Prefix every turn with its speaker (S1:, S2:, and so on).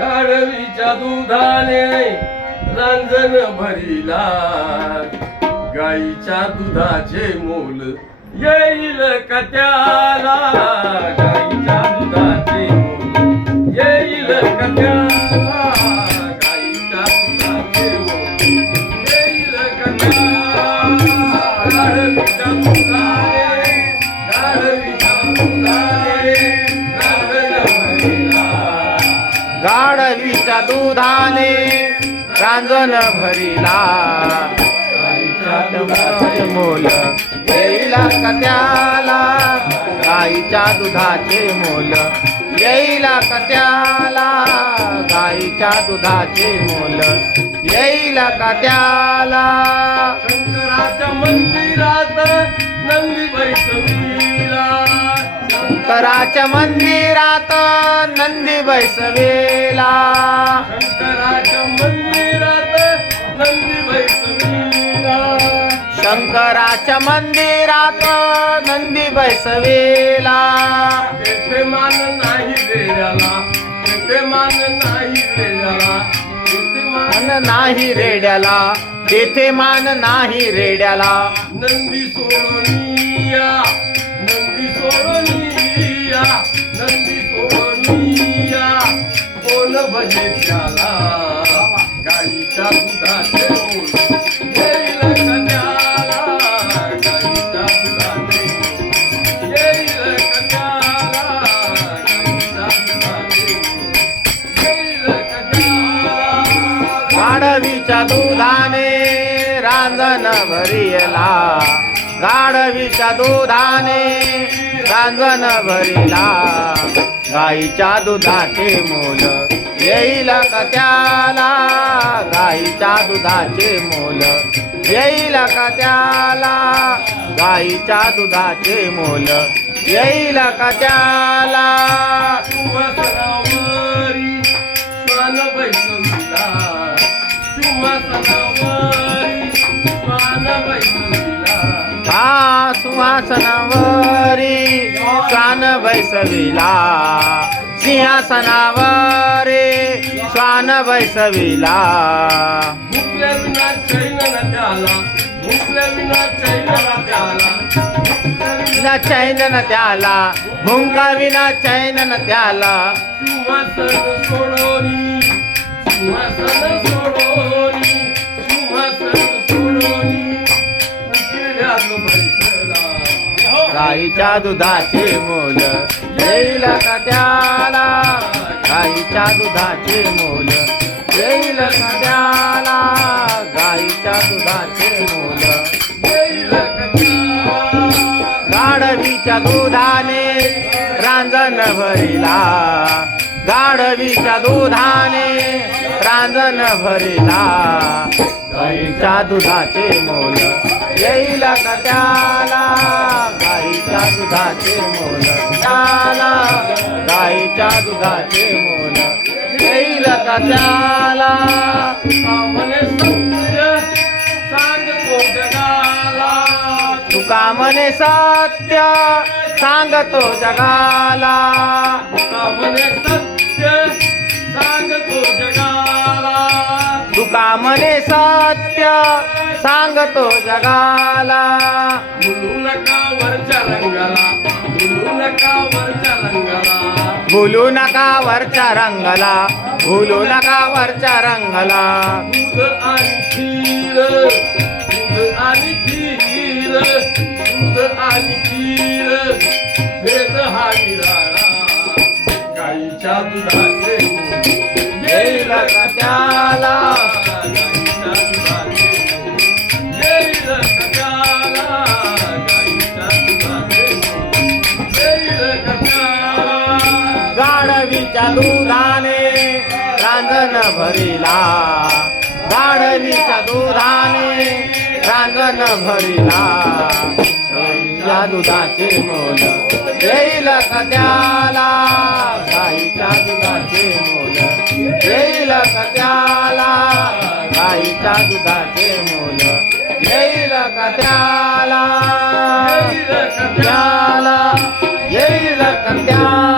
S1: गाढवीच्या दुधाने रांजण भरिला. गाईच्या दुधाचे मोल येईल कत्याला गाईच्या दुधाचे मोल येईल कत्याला गाढवीच्या दुधाने रांजण भरिला.
S2: मोल येईला का त्याला गाईच्या दुधाचे मोल येईला का त्याला गाईच्या दुधाचे मोल येईला का त्याला
S1: शंकराच्या मंदिरात नंदी बैसवीला
S2: शंकराच्या मंदिरात नंदी बैसवेला.
S1: शंकराच्या मंदिरात नंदी बैसवीला.
S2: शंकराच्या मंदिरात नंदी बैसवेला.
S1: तेथे मान नाही रेड्याला तेथे मान नाही रेड्याला तेथे मान
S2: नाही रेड्याला तेथे मान नाही रेड्याला.
S1: नंदी सोडोनिया नंदी सोडोनिया गाडवीच्या गाईच्या दुधाचे येईल कन्याला. गाईच्या दुधाचे येईल कन्याला. गाईच्या दुधाचे येईल कन्याला.
S2: गाढवीच्या दुधाने रांजण भरिला. गाढवीच्या दुधाने रांजण भरिला. गाईच्या दुधाचे मोल येईल का त्याला? गाईच्या दुधाचे मोल. येईल का त्याला? गाईच्या दुधाचे मोल. येईल का त्याला? हा सुहासनावरी श्वान बैसविला. सिंहासनावरी श्वान बैसविला
S1: भुकल्या विना चैन न त्याला भुकल्या विना चैन त्याला
S2: विना त्याला भुंका विना चैन न त्याला.
S1: सिंहासन सोडोनी सिंहासन सोडोनी सिंहासन सोडोनी
S2: गाईच्या दुधाचे मोल येईल का त्या? गाईच्या दुधाचे मोल. येईल का गाईच्या दुधाचे मोल.
S1: येईल
S2: गाढवीच्या दुधाने रांजण भरिला. गाढवीच्या दुधाने रांजण भरिला. गाईच्या दुधाचे मोल. येईल का त्याला गाईच्या दुधाचे मोल. त्याला गाईच्या दुधाचे मोल.
S1: म्हणे सत्य सांगतो जगाला
S2: तुका म्हणे सत्य सांगतो जगाला?
S1: तुका म्हणे सत्य सांगतो जगाला
S2: तुका म्हणे सत्य सांगतो जगाला?
S1: बोलू नका वरच्या रंगाला बोलू नका वरच्या रंगाला
S2: भुलू नका वरच्या रंगला भुलू नका वरच्या रंगला.
S1: दूध आणि खीर दूध आणि खीर दूध आणि खीर भेद हा निराळा गाईच्या दुधाचे
S2: रांजण भरिला. गाढवीच्या दुधाने रांजण भरिला. गाईच्या दुधाचे मोल येईल का त्याला? गाईच्या दुधाचे मोल येईल का त्याला? गाईच्या दुधाचे मोल येईल का त्याला?
S1: येईल का